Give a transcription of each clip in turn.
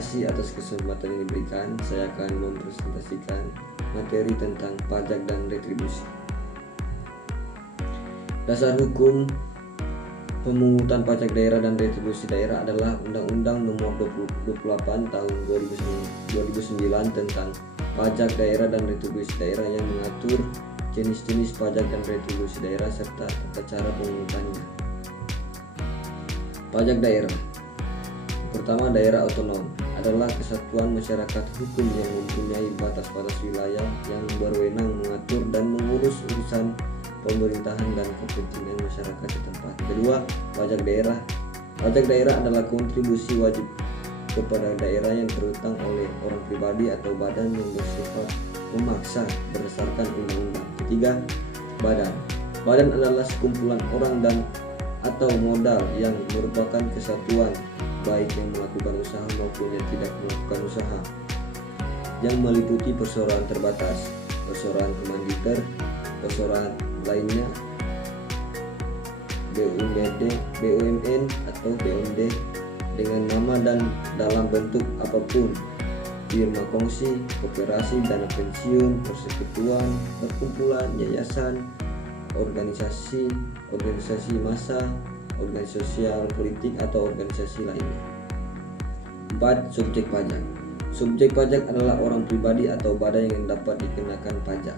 kasih atas kesempatan yang diberikan. Saya akan mempresentasikan materi tentang pajak dan retribusi. Dasar hukum pemungutan pajak daerah dan retribusi daerah adalah Undang-Undang Nomor 28 Tahun 2009 tentang pajak daerah dan retribusi daerah yang mengatur jenis-jenis pajak dan retribusi daerah serta tata cara pemungutannya. Pajak daerah. Pertama, daerah otonom adalah kesatuan masyarakat hukum yang mempunyai batas-batas wilayah yang berwenang mengatur dan mengurus urusan pemerintahan dan kepentingan masyarakat setempat. Kedua, pajak daerah. Pajak daerah adalah kontribusi wajib kepada daerah yang terutang oleh orang pribadi atau badan yang bersifat memaksa berdasarkan undang-undang. Ketiga, badan. Badan adalah sekumpulan orang dan atau modal yang merupakan kesatuan baik yang melakukan usaha maupun yang tidak melakukan usaha, yang meliputi perseroan terbatas, perseroan komanditer, perseroan lainnya, BUMN atau BUMD dengan nama dan dalam bentuk apapun, firma kongsi, koperasi, dana pensiun, persekutuan, perkumpulan, yayasan, organisasi massa, organisasi sosial politik atau organisasi lainnya. 4. Subjek pajak. Subjek pajak adalah orang pribadi atau badan yang dapat dikenakan pajak.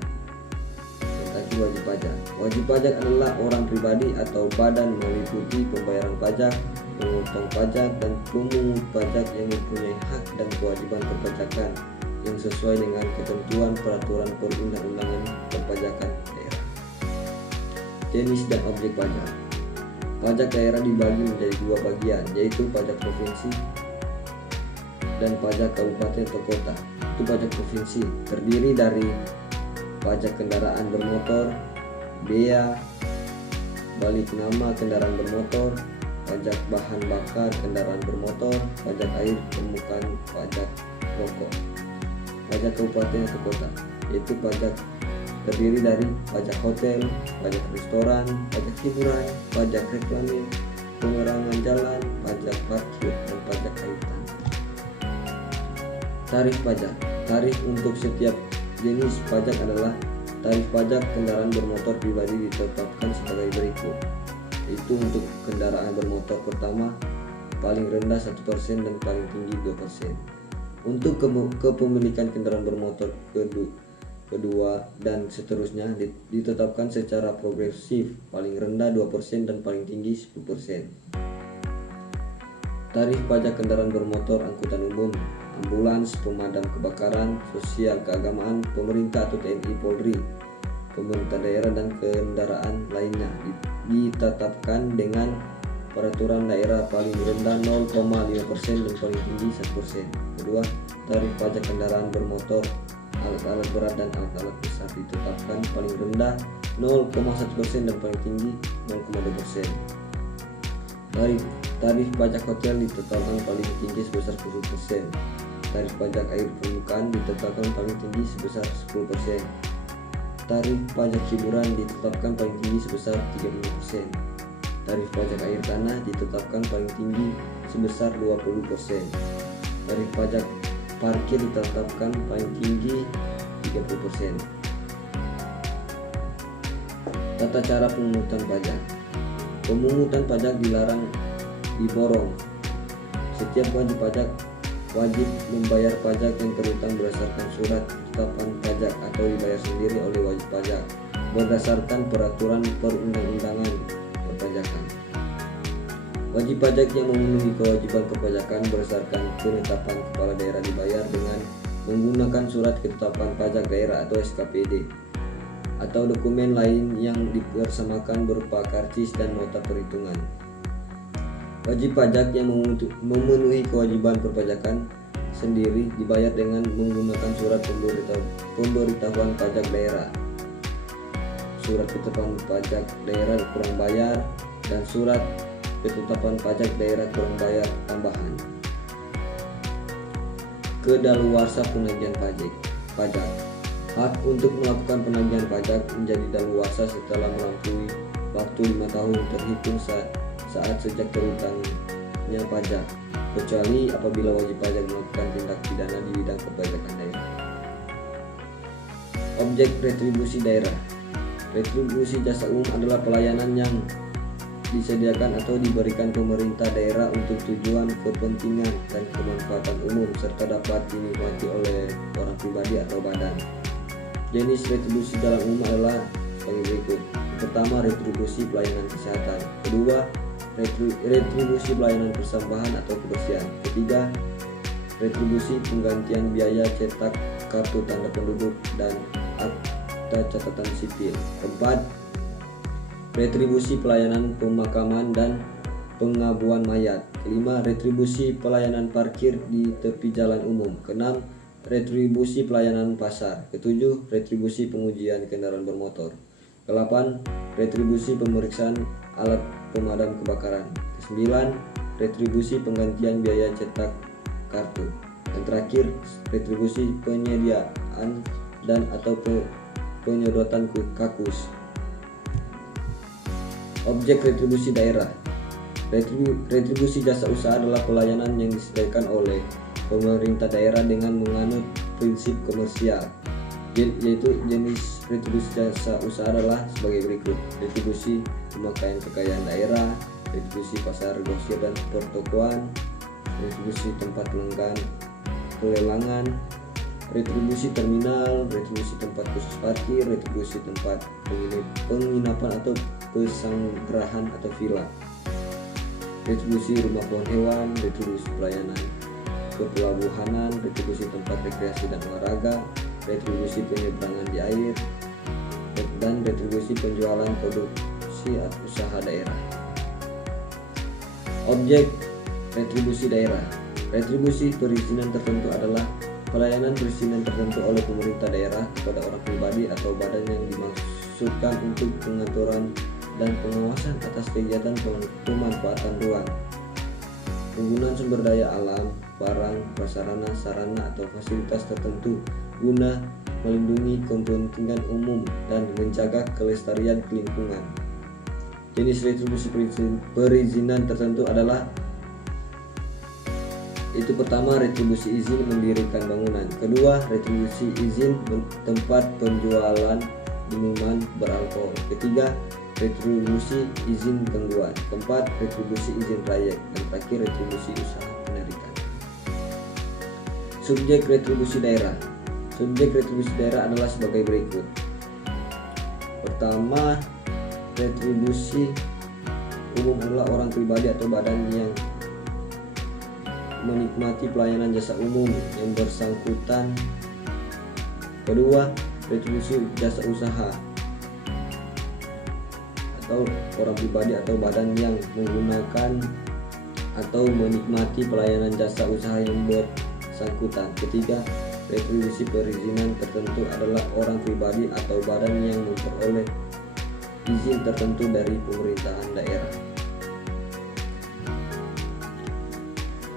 Wajib pajak. Wajib pajak adalah orang pribadi atau badan meliputi pembayaran pajak, pengutang pajak, dan pemungut pajak yang mempunyai hak dan kewajiban perpajakan yang sesuai dengan ketentuan peraturan perundang-undangan perpajakan daerah. Jenis dan objek pajak. Pajak daerah dibagi menjadi dua bagian, yaitu pajak provinsi dan pajak kabupaten atau kota. Itu pajak provinsi terdiri dari pajak kendaraan bermotor, bea, balik nama kendaraan bermotor, pajak bahan bakar kendaraan bermotor, pajak air permukaan, pajak rokok. Pajak kabupaten atau kota, yaitu pajak terdiri dari pajak hotel, pajak restoran, pajak hiburan, pajak reklame, penerangan jalan, pajak parkir, dan pajak air tanah. Tarif pajak. Tarif untuk setiap jenis pajak adalah tarif pajak kendaraan bermotor pribadi ditetapkan sebagai berikut. Itu untuk kendaraan bermotor pertama paling rendah 1% dan paling tinggi 2%. Untuk kepemilikan kendaraan bermotor kedua dan seterusnya ditetapkan secara progresif, paling rendah 2% dan paling tinggi 10%. Tarif pajak kendaraan bermotor angkutan umum, ambulans, pemadam kebakaran, sosial keagamaan, pemerintah atau TNI Polri, pemerintah daerah dan kendaraan lainnya ditetapkan dengan peraturan daerah paling rendah 0,5% dan paling tinggi 1%. Kedua, tarif pajak kendaraan bermotor, alat-alat berat dan alat-alat besar ditetapkan paling rendah 0,1% dan paling tinggi 0,2%. Tarif pajak hotel ditetapkan paling tinggi sebesar 10%. Tarif pajak air permukaan ditetapkan paling tinggi sebesar 10%. Tarif pajak hiburan ditetapkan paling tinggi sebesar 30%. Tarif pajak air tanah ditetapkan paling tinggi sebesar 20%. Tarif pajak parkir ditetapkan paling tinggi 30%. Tata cara pemungutan pajak. Pemungutan pajak dilarang diborong. Setiap wajib pajak wajib membayar pajak yang terutang berdasarkan surat ketetapan pajak atau dibayar sendiri oleh wajib pajak berdasarkan peraturan perundang-undangan perpajakan. Wajib pajak yang memenuhi kewajiban perpajakan berdasarkan penetapan kepala daerah dibayar dengan menggunakan surat ketetapan pajak daerah atau SKPD atau dokumen lain yang dipersamakan berupa karcis dan nota perhitungan. Wajib pajak yang memenuhi kewajiban perpajakan sendiri dibayar dengan menggunakan surat pemberitahuan pajak daerah, surat ketetapan pajak daerah kurang bayar, dan surat ketetapan pajak daerah kurang bayar tambahan. Kedaluarsa penagihan pajak. Hak untuk melakukan penagihan pajak menjadi daluarsa setelah melampaui waktu 5 tahun terhitung saat sejak terutangnya pajak. kecuali apabila wajib pajak melakukan tindak pidana di bidang perpajakan daerah. Objek retribusi daerah. Retribusi jasa umum adalah pelayanan yang disediakan atau diberikan pemerintah daerah untuk tujuan kepentingan dan kemanfaatan umum serta dapat dinikmati oleh orang pribadi atau badan. Jenis retribusi dalam umum adalah sebagai berikut. Pertama, retribusi pelayanan kesehatan. Kedua, retribusi pelayanan persampahan atau kebersihan. Ketiga, retribusi penggantian biaya cetak kartu tanda penduduk dan akta catatan sipil. Keempat, retribusi pelayanan pemakaman dan pengabuan mayat. Kelima, retribusi pelayanan parkir di tepi jalan umum. Keenam, retribusi pelayanan pasar. Ketujuh, retribusi pengujian kendaraan bermotor. Kedelapan, retribusi pemeriksaan alat pemadam kebakaran. Kesembilan, retribusi penggantian biaya cetak kartu. Dan terakhir, retribusi penyediaan dan atau penyedotan kakus. Objek retribusi daerah. Retribusi jasa usaha adalah pelayanan yang disediakan oleh pemerintah daerah dengan menganut prinsip komersial, yaitu jenis retribusi jasa usaha adalah sebagai berikut. Retribusi pemakaian kekayaan daerah, retribusi pasar grosir dan pertokoan, retribusi tempat pelelangan, retribusi terminal, retribusi tempat khusus parkir, retribusi tempat penginapan atau pesanggerahan atau villa, retribusi rumah pohon hewan, retribusi pelayanan kepelabuhanan, retribusi tempat rekreasi dan olahraga, retribusi penyeberangan di air, dan retribusi penjualan produksi usaha daerah. Objek retribusi daerah. Retribusi perizinan tertentu adalah pelayanan perizinan tertentu oleh pemerintah daerah kepada orang pribadi atau badan yang dimaksudkan untuk pengaturan dan pengawasan atas kegiatan pemanfaatan ruang, penggunaan sumber daya alam, barang, prasarana, sarana atau fasilitas tertentu guna melindungi kepentingan umum dan menjaga kelestarian lingkungan. Jenis retribusi perizinan tertentu adalah itu pertama, retribusi izin mendirikan bangunan. Kedua, retribusi izin tempat penjualan minuman beralkohol. Ketiga, retribusi izin gangguan. Keempat, retribusi izin trayek. Dan terakhir, retribusi usaha penarikan. Subjek retribusi daerah. Subjek retribusi daerah adalah sebagai berikut. Pertama, retribusi umum adalah orang pribadi atau badan yang menikmati pelayanan jasa umum yang bersangkutan. Kedua, retribusi jasa usaha atau orang pribadi atau badan yang menggunakan atau menikmati pelayanan jasa usaha yang bersangkutan. Ketiga, retribusi perizinan tertentu adalah orang pribadi atau badan yang memperoleh izin tertentu dari pemerintahan daerah.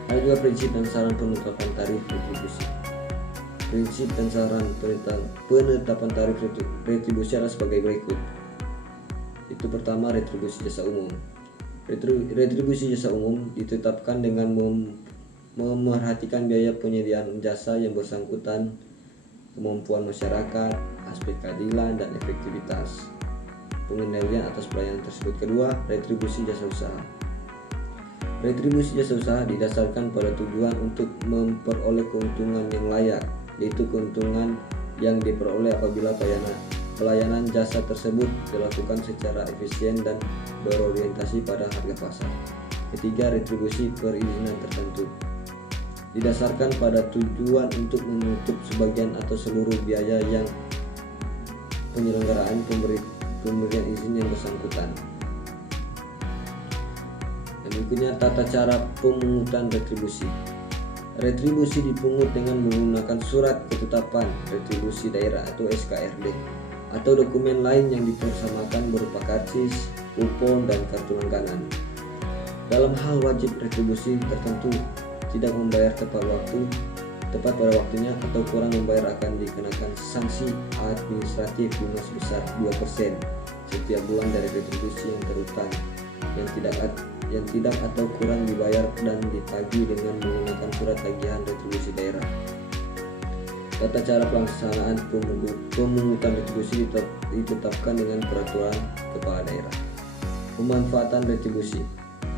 Ada juga prinsip dan saran penetapan tarif retribusi. Prinsip dan saran penetapan tarif retribusi adalah sebagai berikut. Itu pertama, retribusi jasa umum. Retribusi jasa umum ditetapkan dengan memerhatikan biaya penyediaan jasa yang bersangkutan, kemampuan masyarakat, aspek keadilan dan efektivitas pengendalian atas pelayanan tersebut. Kedua, retribusi jasa usaha. Retribusi jasa usaha didasarkan pada tujuan untuk memperoleh keuntungan yang layak, yaitu keuntungan yang diperoleh apabila pelayanan jasa tersebut dilakukan secara efisien dan berorientasi pada harga pasar. Ketiga, retribusi perizinan tertentu didasarkan pada tujuan untuk menutup sebagian atau seluruh biaya yang penyelenggaraan pemberian izin yang bersangkutan. Berikutnya, tata cara pemungutan retribusi. Retribusi dipungut dengan menggunakan surat ketetapan retribusi daerah atau SKRD atau dokumen lain yang dipersamakan berupa karcis, kupon, dan kartu langganan. Dalam hal wajib retribusi tertentu tidak membayar tepat pada waktunya atau kurang membayar akan dikenakan sanksi administratif bunga sebesar 2% setiap bulan dari retribusi yang terutang yang tidak atau kurang dibayar dan ditagih dengan menggunakan surat tagihan retribusi daerah. Tata cara pelaksanaan pemungutan retribusi ditetapkan dengan peraturan kepala daerah. Pemanfaatan retribusi.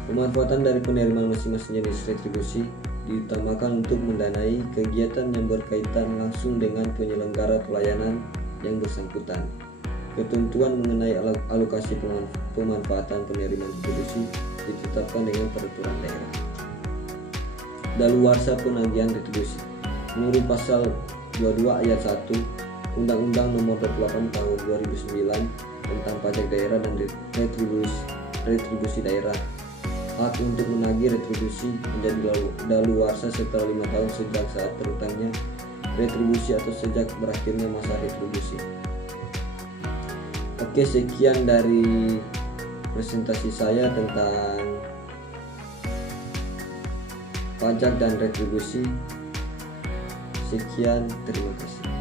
Pemanfaatan dari penerimaan masing-masing jenis retribusi diutamakan untuk mendanai kegiatan yang berkaitan langsung dengan penyelenggara pelayanan yang bersangkutan. Ketentuan mengenai alokasi pemanfaatan penerimaan retribusi ditetapkan dengan peraturan daerah. Daluarsa penagihan retribusi. Menurut pasal 22 ayat 1 Undang-Undang Nomor 28 Tahun 2009 tentang pajak daerah dan retribusi daerah, hak untuk menagih retribusi menjadi daluarsa setelah 5 tahun sejak saat terutangnya retribusi atau sejak berakhirnya masa retribusi. Oke, sekian dari presentasi saya tentang pajak dan retribusi. Sekian, terima kasih.